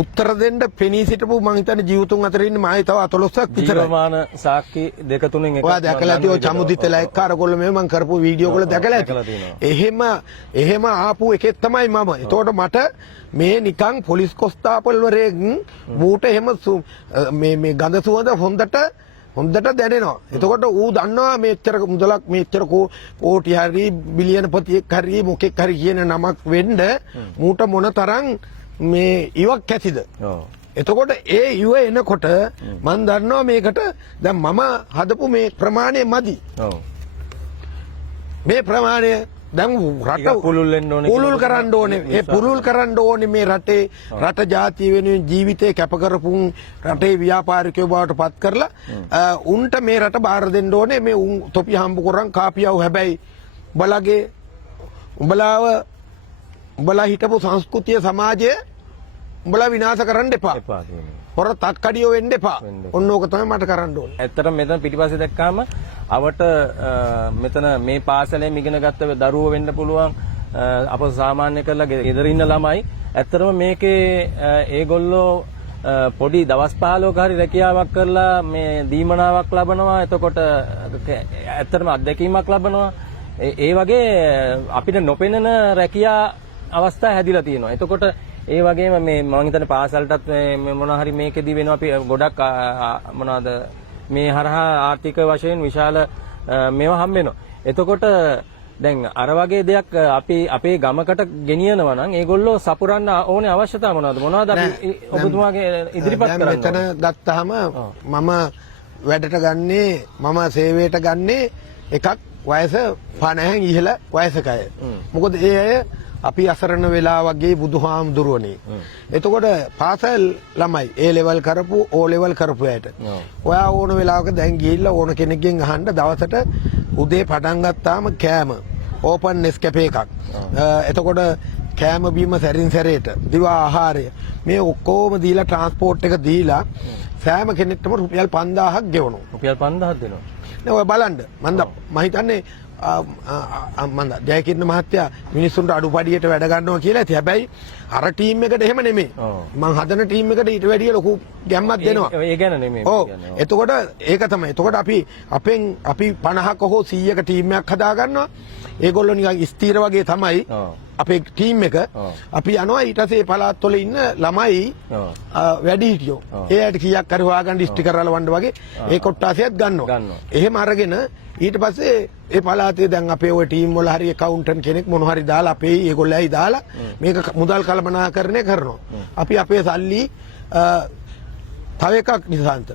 උත්තර දෙන්න පෙනී සිටපු මං හිතන්නේ ජීවතුන් අතර ඉන්නේ මායි තව 14ක් විතර. ජීවමාන සාක්ෂි දෙක තුනෙන් එකක්. ඔයා දැකලා ඇති ඔය චමුදිතලා එක්ක අරගොල්ල මේ මං කරපු වීඩියෝ වල දැකලා ඇති. එහෙම ආපු එකෙක් තමයි මම. ඒතකොට මට මේ නිකන් පොලිස් කොස්තාපල්වරයෙක් මූට එහෙම මේ ගඳ සුවඳ හොඳට දැනෙනවා. එතකොට ඌ දන්නවා මේච්චර මුදලක් මේච්චර කෝටි හරි බිලියන පතියෙක් හරි මොකෙක් හරි කියන නමක් වෙන්න මූට මොන තරම් මේ ඉවක් ඇතිද. එතකොට ඒ ඉව එනකොට මන් දන්නවා මේකට දැන් මම හදපු මේ ප්‍රමාණය මදි. මේ ප්‍රමාණය දැන් රට පුළුල් කරන්න ඕනේ. ඒ පුළුල් කරන්න ඕනේ මේ රටේ රට ජාතිය වෙනුවෙන් ජීවිතේ කැප කරපු රටේ ව්‍යාපාරිකයෝ බවට පත් කරලා උන්ට මේ රට බාර දෙන්න ඕනේ. මේ උන් තොපි හම්බ කරන් කාපියව හැබැයි උඹලගේ උඹලා හිටපු සංස්කෘතිය සමාජය උඹලා විනාශ කරන්න එපා. හොර තක්කඩියෝ වෙන්න එපා. ඔන්න ඕක තමයි මට කරන්න ඕනේ. ඇත්තටම මෙතන පිටිපස්සේ දැක්කාම අවට මෙතන මේ පාසලෙන් ඉගෙන ගත්ත දරුවෝ වෙන්න පුළුවන් අප සාමාන්‍ය කරලා ගෙදර ඉන්න ළමයි. ඇත්තටම මේකේ ඒගොල්ලෝ පොඩි දවස් 15ක හරි රැකියාවක් කරලා මේ දීමනාවක් ලබනවා. එතකොට ඇත්තටම අත්දැකීමක් ලබනවා. ඒ වගේ අපිට නොපෙනෙන රැකියා අවස්ථා හැදිලා තියෙනවා. එතකොට ඒ වගේම මේ මම හිතන්නේ පාසලටත් මේ මොනවා හරි මේකෙදි වෙනවා අපි ගොඩක් මොනවාද මේ හරහා ආර්ථික වශයෙන් විශාල මේවා හම්බ වෙනවා. එතකොට දැන් අර වගේ දෙයක් අපි අපේ ගමකට ගෙනියනවා නම් ඒගොල්ලෝ සපුරන්න ඕනේ අවශ්‍යතාව මොනවද අපි ඔබතුමාගේ ඉදිරිපත් කරන්නේ? මෙතන ගත්තාම මම වැඩට ගන්නේ මම සේවයට ගන්නේ එකක් වයස 50 ඉහළ වයසක අය. මොකද ඒ අය අපි අසරණ වෙලා වගේ බුදුහාමුදුරුවනේ. එතකොට පාසල් ළමයි A level කරපු O level කරපු ඇයට. ඔයා ඕන වෙලාවක දැන් ගිහිල්ලා ඕන කෙනෙක්ගෙන් අහන්න දවසට උදේ පටන් ගත්තාම කෑම ඕපන් නෙස්කැපේ එකක්. එතකොට කෑම බීම සැරින් සැරේට දිවා ආහාරය මේ ඔක්කොම දීලා ට්‍රාන්ස්පෝර්ට් එක දීලා සෑම කෙනෙක්ටම රුපියල් 5000ක් ගෙවනවා. රුපියල් 5000ක් දෙනවා. නෑ ඔය බලන්න මම හිතන්නේ මන්ද ජයකිරණ මහත්තයා මිනිස්සුන්ට අඩුපාඩියට වැඩ ගන්නවා කියලා ඇති. හැබැයි අර ටීම් එකට එහෙම නෙමෙයි. මං හදන ටීම් එකට ඊට වැඩිය ලොකු ගැම්මක් දෙනවා. ඒ ගැන නෙමෙයි. ඔව්. එතකොට ඒක තමයි. එතකොට අපි 50ක හෝ 100ක ටීම් එකක් හදා ගන්නවා. ඒගොල්ලෝ නිකන් ස්ථීර වගේ තමයි. අපේ ටීම් එක අපි යනවා ඊට පස්සේ පළාත් වල ඉන්න ළමයි වැඩි හිටියෝ. ඒ ඇයිට කීයක් හරි හොයාගන්න ස්ටිකර් අලවන්න වගේ ඒ කොට්ටාසියත් ගන්නවා. එහෙම අරගෙන ඊට පස්සේ ඒ පළාතේ දැන් අපේ ওই ටීම් වල හරි ඇකවුන්ටන්ට් කෙනෙක් මොන හරි දාලා අපේ ඒගොල්ලෝයි දාලා මේක මුදල් කළමනාකරණය කරනවා. අපි අපේ සල්ලි තව එකක් නිසාන්ත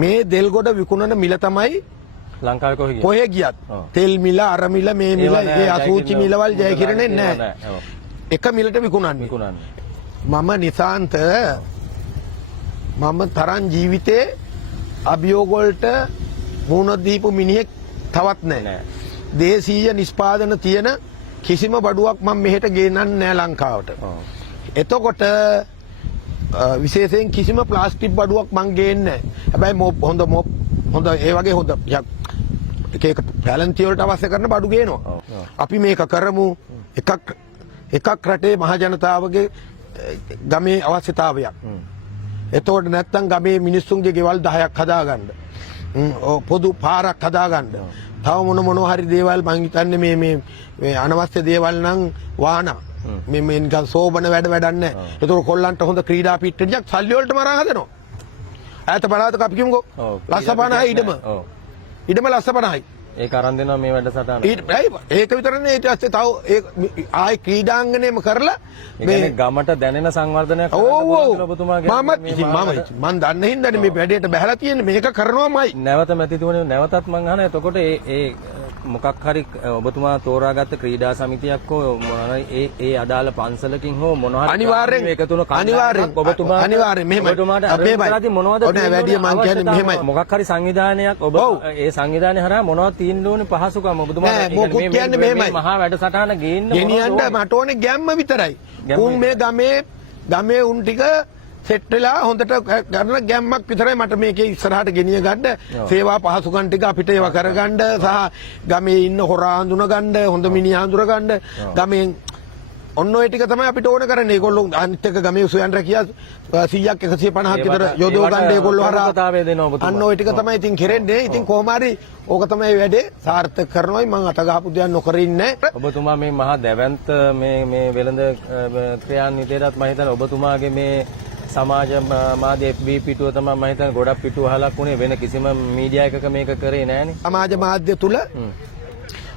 මේ දෙල්ගොඩ විකුණන මිල තමයි ලංකාවේ කොහෙ ගියත් තෙල් මිල අර මිල මේ මිල ඒ අසූචි මිලවල් ජයකිරණේ නැහැ. එක මිලට විකුණන්නේ. මම නිසාන්ත මම තරම් ජීවිතේ අභියෝග වලට මුහුණ දීපු මිනිහෙක් තවත් නැහැ. දේශීය නිෂ්පාදන තියෙන කිසිම බඩුවක් මම මෙහෙට ගේන්නන්නේ නැහැ ලංකාවට. එතකොට විශේෂයෙන් කිසිම ප්ලාස්ටික් බඩුවක් මං ගේන්නේ නැහැ. හැබැයි හොඳ ඒ වගේ හොඳ එක පැලන්ති වලට අවශ්‍ය කරන බඩු ගේනවා. අපි මේක කරමු එකක් රටේ මහ ජනතාවගේ ගමේ අවශ්‍යතාවයක්. එතකොට නැත්තම් ගමේ මිනිස්සුන්ගේ ගෙවල් 10ක් හදාගන්න. පොදු පාරක් හදාගන්න. තව මොනවා හරි දේවල් මං හිතන්නේ මේ අනවශ්‍ය දේවල් නම් වාහන මේ නිකන් සෝබන වැඩක් නැහැ. ඒතකොට කොල්ලන්ට හොඳ ක්‍රීඩා පිට්ටනියක් සල්ලි වලට මරා හදනවා. ඈත බලද්දී අපි කිමුකෝ ලස්ස 50යි ඉඩම ලස්ස 50යි. ඒක අරන් දෙනවා මේ වැඩසටහන. ඒක විතරනේ ඊට පස්සේ තව ආයි ක්‍රීඩාංගණයම කරලා මේ ගමට දැනෙන සංවර්ධනයක් මම දන්නේ හින්දානේ මේ වැඩේට බහැලා තියෙන්නේ මේක කරනවාමයි. නැවත මැතිතුමනි නැවතත් මං අහන එතකොට ඒ මොකක් හරි ඔබතුමා තෝරාගත්ත ක්‍රීඩා සමිතියක් හෝ මොනවාරි ඒ අදාළ පන්සලකින් හෝ මොනවා හරි අනිවාර්යෙන් එකතුන ඔබතුමා අනිවාර්යෙන් මෙහෙමයි අපේමයි මොනවද ඔනේ වැඩි මං කියන්නේ මෙහෙමයි මොකක් හරි සංවිධානයක් ඔබ ඒ සංවිධානය හරහා මොනවද තියෙන්න ඕනේ පහසුකම් ඔබතුමා කියන්නේ මෙහෙමයි මහා වැඩසටහන ගෙනියන්න මට ඕනේ ගැම්ම විතරයි උන් මේ ගමේ උන් ටික සෙට් වෙලා හොඳට කරන ගැම්මක් විතරයි මට මේකේ ඉස්සරහට ගෙනිය ගන්න සේවා පහසුකම් ටික අපිට ඒවා කරගන්න සහ ගමේ ඉන්න හොරා හඳුන ගන්න හොඳ මිනිහා හඳුන ගන්න ගමෙන් ඔන්න ඔය ටික තමයි අපිට ඕන කරන්නේ. ඒගොල්ලෝ අනිත් එක ගමේ උසයන් රැකියා 100ක් 150ක් විතර යොදව ගන්න ඒගොල්ලෝ හරහා අන්න ඔය ටික තමයි ඉතින් කෙරෙන්නේ. ඉතින් කොහොම හරි ඕක තමයි වැඩේ සාර්ථක කරනවායි මම අත ගහපු දෙයක් නොකර ඉන්නේ. ඔබතුමා මේ මහා දැවැන්ත මේ වෙළඳ ක්‍රියාන්විතයටත් මම හිතන්නේ ඔබතුමාගේ මේ සමාජ මාධ්‍ය FB පිටුව තමයි මම හිතන්නේ ගොඩක් පිටුව අහලක් උනේ වෙන කිසිම මීඩියා එකක මේක කරේ නෑනේ. සමාජ මාධ්‍ය තුල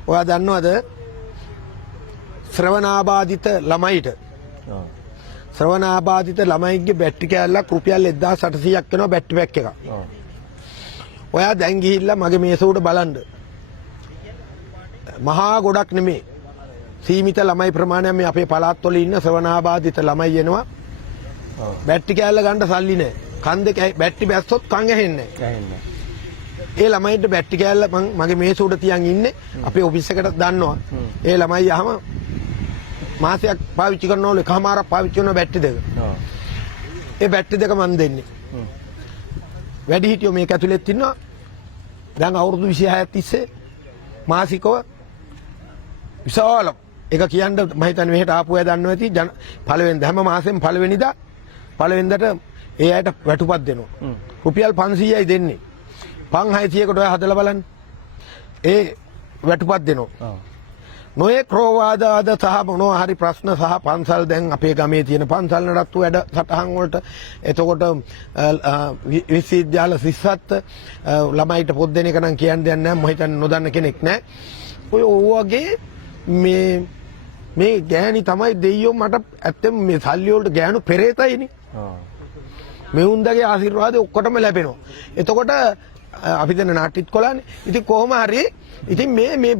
ඔයා දන්නවද ශ්‍රවණාබාධිත ළමයිට ශ්‍රවණාබාධිත ළමයිගේ බැටරි කෑල්ලක් රුපියල් 1800ක් වෙනවා බැටරි පැක් එකක්. ඔයා දැන් ගිහිල්ලා මගේ මේසෙ බලන්න. මහා ගොඩක් නෙමේ. සීමිත ළමයි ප්‍රමාණයක් මේ අපේ පළාත් වල ඉන්න ශ්‍රවණාබාධිත ළමයි එනවා. බැටරි කෑල්ල ගන්න සල්ලි නැහැ. කන් දෙක බැටරි බැස්සොත් කන් ඇහෙන්නේ නැහැ. ඒ ළමයිට බැටරි කෑල්ල මගේ මේසෙ උඩ තියන් ඉන්නේ. අපේ ඔෆිස් එකට දන්නවා. ඒ ළමයි යහම මාසයක් පාවිච්චි කරනවලු එකමාරක් පාවිච්චි කරන බැටරි දෙක. ඒ බැටරි දෙක මන් දෙන්නේ. වැඩි හිටියෝ මේක ඇතුළෙත් ඉන්නවා. දැන් අවුරුදු 26ක් තිස්සේ මාසිකව විශාල එක කියන්න මම හිතන්නේ මෙහෙට ආපු අය දන්නවා ඇති පළවෙනිද හැම මාසෙම පළවෙනිදට ඒ අයට වැටුපත් දෙනවා. රුපියල් 500යි දෙන්නේ. 500කට ඔය හදලා බලන්න. ඒ වැටුපත් දෙනවා. නොයේ ක්‍රෝවාදාද සහ මොනවා හරි ප්‍රශ්න සහ පන්සල් දැන් අපේ ගමේ තියෙන පන්සල් නඩත්තු වැඩ සටහන් වලට එතකොට විශ්වවිද්‍යාල 37 ළමයිට පොත් දෙන එක නම් කියන්න දෙයක් නැහැ. මම හිතන්නේ නොදන්න කෙනෙක් නැහැ. ඔය වගේ මේ ගෑණි තමයි දෙයියෝ මට ඇත්තම මේ සල්ලි වලට ගෑනු පෙරේතයිනේ. මෙවුන්දගේ ආශිර්වාදය ඔක්කොටම ලැබෙනවා. එතකොට අපි දැන් නාට්‍යත් කොලානේ. ඉතින් කොහොම හරි ඉතින් මේ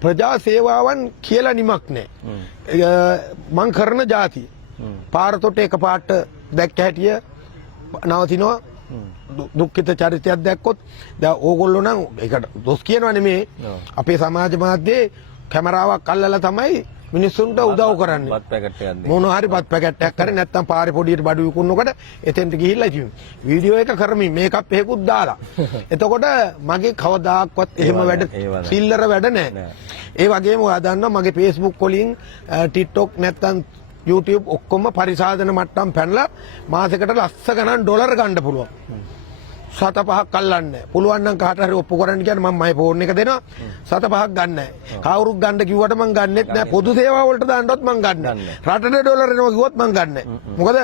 ප්‍රජා සේවාවන් කියලා නිමක් නැහැ. මං කරන જાති. පාරතොට එකපාරට දැක්ක හැටිය නවතිනවා. දුක්ඛිත චරිතයක් දැක්කොත් දැන් ඕගොල්ලෝ නම් ඒකට දොස් කියනවා නෙමේ. අපේ සමාජ මාධ්‍යයේ කැමරාවක් අල්ලලා තමයි මිනිස්සුන්ට උදව් කරන්නේ. බත් පැකට් එකක් දෙන්න. මොන හරි බත් පැකට් එකක් කරේ නැත්තම් පාරේ පොඩියට බඩු විකුණනකොට එතෙන්ට ගිහිල්ලා ඉතින් වීඩියෝ එක කරමින් මේකප් එකකුත් දාලා. එතකොට මගේ කවදාක්වත් එහෙම වැඩ සිල්ලර වැඩ නැහැ. ඒ වගේම ඔයා දන්නවා මගේ Facebook වලින් TikTok නැත්තම් YouTube ඔක්කොම පරිසාධන මට්ටම් පැනලා මාසෙකට ලස්ස ගණන් ඩොලර් ගන්න පුළුවන්. 7-5ක් අල්ලන්නේ. පුළුවන් නම් කාට හරි ඔප්පු කරන්න කියන්නේ මම මගේ ෆෝන් එක දෙනවා. 7-5ක් ගන්න නැහැ. කවුරුත් ගන්න කිව්වට මම ගන්නෙත් නැහැ. පොදු සේවා වලට දාන්නවත් මම ගන්නෙ නැහැ. රටට ඩොලර් එනවා කිව්වොත් මම ගන්නෙ නැහැ. මොකද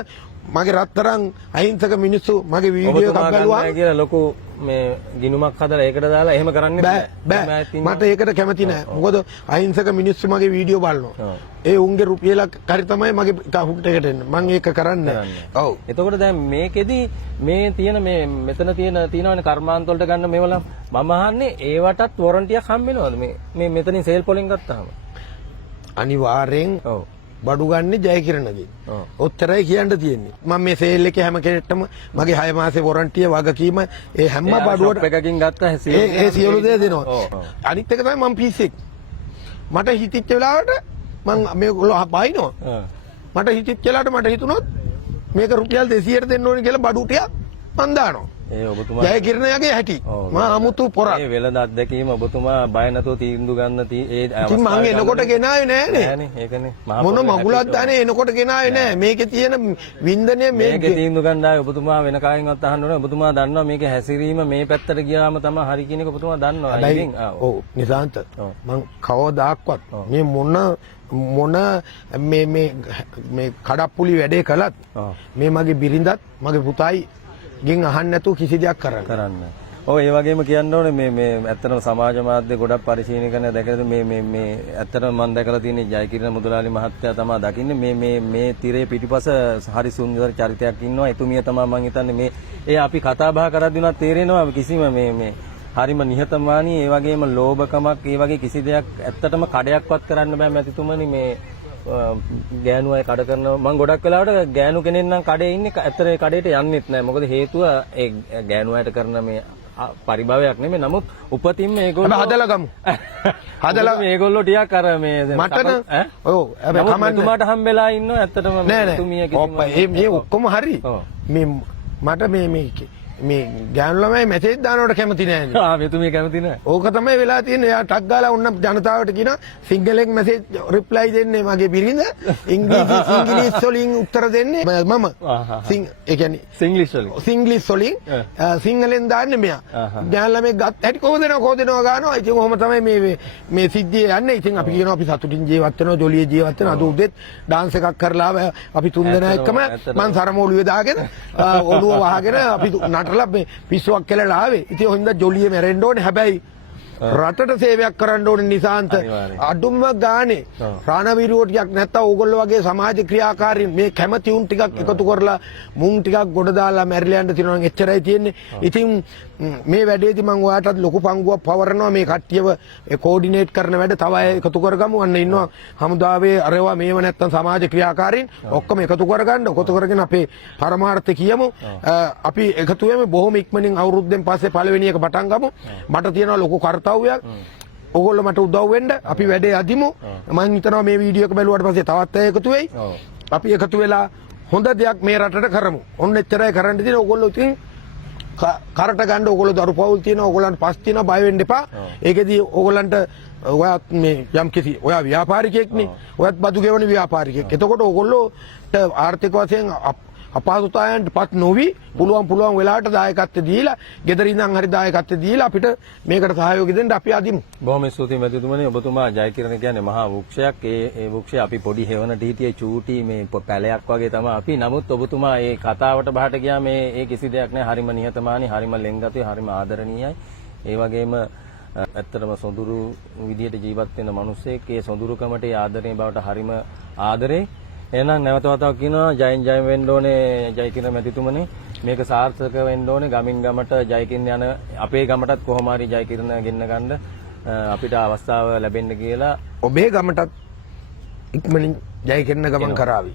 මගේ රත්තරන් අහිංසක මිනිස්සු මගේ වීඩියෝ එකක් බලුවා කියලා ලොකු මේ ගිනුමක් හදලා ඒකට දාලා එහෙම කරන්න බෑ. මට ඒකට කැමති නෑ. මොකද අහිංසක මිනිස්සු මගේ වීඩියෝ බලනවා. ඒ උන්ගේ රුපියලක් හරි තමයි මගේ අකවුන්ට් එකට එන්නේ. මම ඒක කරන්නේ නෑ. ඔව්. එතකොට දැන් මේකෙදි මේ තියෙන මේ මෙතන තියෙනවනේ කර්මාන්ත වලට ගන්න මේවල මම අහන්නේ ඒවටත් වොරන්ටියක් හම්බ වෙනවද මේ මෙතනින් සේල් පොලින් ගත්තාම? අනිවාර්යෙන් ඔව්. බඩු ගන්නේ ජයකිරණගේ. ඔච්චරයි කියන්න තියෙන්නේ. මම මේ සේල් එකේ හැම කෙනෙක්ටම මගේ 6 මාසේ වොරන්ටිය වගකීම ඒ හැම බඩුවට එකකින් ගත්තා ඒ සියලු දේ දෙනවා. අනිත් එක තමයි මම පිස්සෙක්. මට හිතිච්ච වෙලාවට මම මේගොල්ලෝ බයිනවා. මට හිතිච්ච වෙලාවට මට හිතුනොත් මේක රුපියල් 200ට දෙන්න ඕනේ කියලා බඩු ටික මන් දානවා. ඒ ඔබතුමා ජයකිරණගේ හැටි. මා අමුතු පොරක්. මේ වෙළඳ අත්දැකීම ඔබතුමා බය නැතුව තීන්දුව ගන්න ඒ ඉතින් මං එනකොට ගෙනාවේ නෑනේ. නෑනේ ඒකනේ. මොන මගුලක් දාන්නේ එනකොට ගෙනාවේ නෑ. මේකේ තියෙන වින්දනය මේකේ තීන්දුව ගන්න ආවේ ඔබතුමා වෙන කායින්වත් අහන්න ඕනේ. ඔබතුමා දන්නවා මේකේ හැසිරීම මේ පැත්තට ගියාම තමයි හරි කියන එක ඔබතුමා දන්නවා. ඉතින් ඔව් නිසාන්ත මං කවදාක්වත් මේ මොන මේ කඩප්පුලි වැඩේ කළත් මේ මගේ බිරිඳත් මගේ පුතයි ගෙන් අහන්න නැතුව කිසි දෙයක් කරන්න. ඔව් ඒ වගේම කියන්න ඕනේ මේ ඇත්තටම සමාජ මාධ්‍ය ගොඩක් පරිශීලනය කරන දැකලා මේ ඇත්තටම මම දැකලා තියෙන්නේ ජයකිරණ මුදලාලි මහත්තයා තමයි දකින්නේ මේ තිරේ පිටිපස හරි සුන්දර චරිතයක් ඉන්නවා. එතුමිය තමයි මම හිතන්නේ මේ අපි කතා බහ කරද්දී උනත් තේරෙනවා කිසිම මේ හරිම නිහතමානී ඒ වගේම ලෝභකමක් ඒ වගේ කිසි දෙයක් ඇත්තටම කඩයක්වත් කරන්න බෑ මැතිතුමනි මේ ගෑනු අය කඩ කරනවා මම ගොඩක් වෙලාවට ගෑනු කෙනෙක් නම් කඩේ ඉන්නේ ඇත්තට ඒ කඩේට යන්නෙත් නැහැ මොකද හේතුව ඒ ගෑනු අයට කරන මේ පරිභවයක් නෙමෙයි නමුත් උපතින්ම මේගොල්ලෝ හදලා ගමු හදලා මේගොල්ලෝ ටිකක් අර මේ මට ඔව් හැබැයි කමන්තුමාට හම්බෙලා ඉන්නවා ඇත්තටම තුමිය කිසිම මේ ඔක්කොම හරි මේ මට මේ ගෑනු ළමයි මැසේජ් දානවට කැමති නෑනේ. මෙතුමිය කැමති නෑ. ඕක තමයි වෙලා තියෙන්නේ. එයා ටක් ගාලා ඔන්න ජනතාවට කියන සිංහලෙන් මැසේජ් රිප්ලයි දෙන්නේ මගේ බිරිඳ. ඉංග්‍රීසි වලින් උත්තර දෙන්නේ මම. ඒ කියන්නේ සිංග්ලිෂ් වලින් සිංහලෙන් දාන්නේ මෙයා. ගෑනු ළමයි ගත් හැටි කොහොමද ගන්නවා. ඉතින් කොහොම තමයි මේ සිද්ධිය යන්නේ. ඉතින් අපි කියනවා අපි සතුටින් ජීවත් වෙනවා, ජොලිය ජීවත් වෙනවා. අද උදේත් ඩාන්ස් එකක් කරලා අපි තුන්දෙනා එක්කම මං සරමෝළුවේ දාගෙන ඔළුව වහගෙන අපි නටලා පිස්සුවක් කෙලලා ආවේ. ඉතින් හොඳ ජොලිය මැරෙන්න ඕනේ. හැබැයි රටට සේවයක් කරන්න ඕනේ නිසාන්ත අඩුම ගානේ රාණවීරයෝ ටිකක් නැත්තම් ඕගොල්ලෝ වගේ සමාජ ක්‍රියාකාරීන් මේ කැමති උන් ටිකක් එකතු කරලා මුන් ටිකක් ගොඩ දාලා මැරිලා යන්න තියෙනවා නම් එච්චරයි තියෙන්නේ. ඉතින් මේ වැඩේදී මම ඔයාටත් ලොකු පංගුවක් පවරනවා මේ කට්ටියව කෝඩිනේට් කරන වැඩ තව අය එකතු කරගමු. අන්න ඉන්නවා හමුදාවේ අරවා මේව නැත්තම් සමාජ ක්‍රියාකාරීන් ඔක්කොම එකතු කරගන්න. එකතු කරගෙන අපේ පරමාර්ථය කියමු. අපි එකතු වෙමු බොහොම ඉක්මනින් අවුරුද්දෙන් පස්සේ පළවෙනි එක පටන් ගමු. මට තියෙනවා ලොකු කර්තව්‍යයක්. ඕගොල්ලෝ මට උදව් වෙන්න. අපි වැඩේ අදිමු. මම හිතනවා මේ වීඩියෝ එක බැලුවාට පස්සේ තවත් අය එකතු වෙයි. අපි එකතු වෙලා හොඳ දෙයක් මේ රටට කරමු. ඔන්න එච්චරයි කරන්න තියෙන්නේ. ඕගොල්ලෝ ඉතින් කරට ගන්න ඕගොල්ලෝ දරු පවුල් තියෙනවා. ඕගොල්ලන්ට පස් තියෙනවා. බය වෙන්න එපා. ඒකෙදි ඕගොල්ලන්ට ඔයත් මේ යම් කිසි ඔයා ව්‍යාපාරිකයෙක්නේ. ඔයත් බදු ගෙවන ව්‍යාපාරිකයෙක්. එතකොට ඕගොල්ලෝට ආර්ථික වශයෙන් අපහසුතාවයන්ට පත් නොවි පුළුවන් වෙලාවට දායකත්වය දීලා ගෙදර ඉඳන් හරි දායකත්වය දීලා අපිට මේකට සහයෝගය දෙන්න අපි අදිමු. බොහොම ස්තුතියි මැතිතුමනි. ඔබතුමා ජයකිරණ කියන්නේ මහා වෘක්ෂයක්. ඒ වෘක්ෂය අපි පොඩි හෙවණට හිටියේ චූටි මේ පැලයක් වගේ තමයි අපි. නමුත් ඔබතුමා මේ කතාවට බහට ගියා මේ කිසි දෙයක් නෑ. හරිම නිහතමානී, හරිම ලෙන්ගතුයි, හරිම ආදරණීයයි. ඒ වගේම ඇත්තටම සොඳුරු විදියට ජීවත් වෙන මිනිස්සෙක් ඒ සොඳුරුකමට ඒ ආදරේ බවට හරිම ආදරේ. එහෙනම් නැවත වතාවක් කියනවා ජය වෙන්න ඕනේ ජයකිරණ මැතිතුමනි. මේක සාර්ථක වෙන්න ඕනේ. ගමින් ගමට ජයකිරණ යන අපේ ගමටත් කොහොම හරි ජයකිරණ ගෙන්න ගන්න අපිට අවස්ථාව ලැබෙන්න කියලා ඔබේ ගමටත් ඉක්මනින් ජයකිරණ ගමන් කරાવી.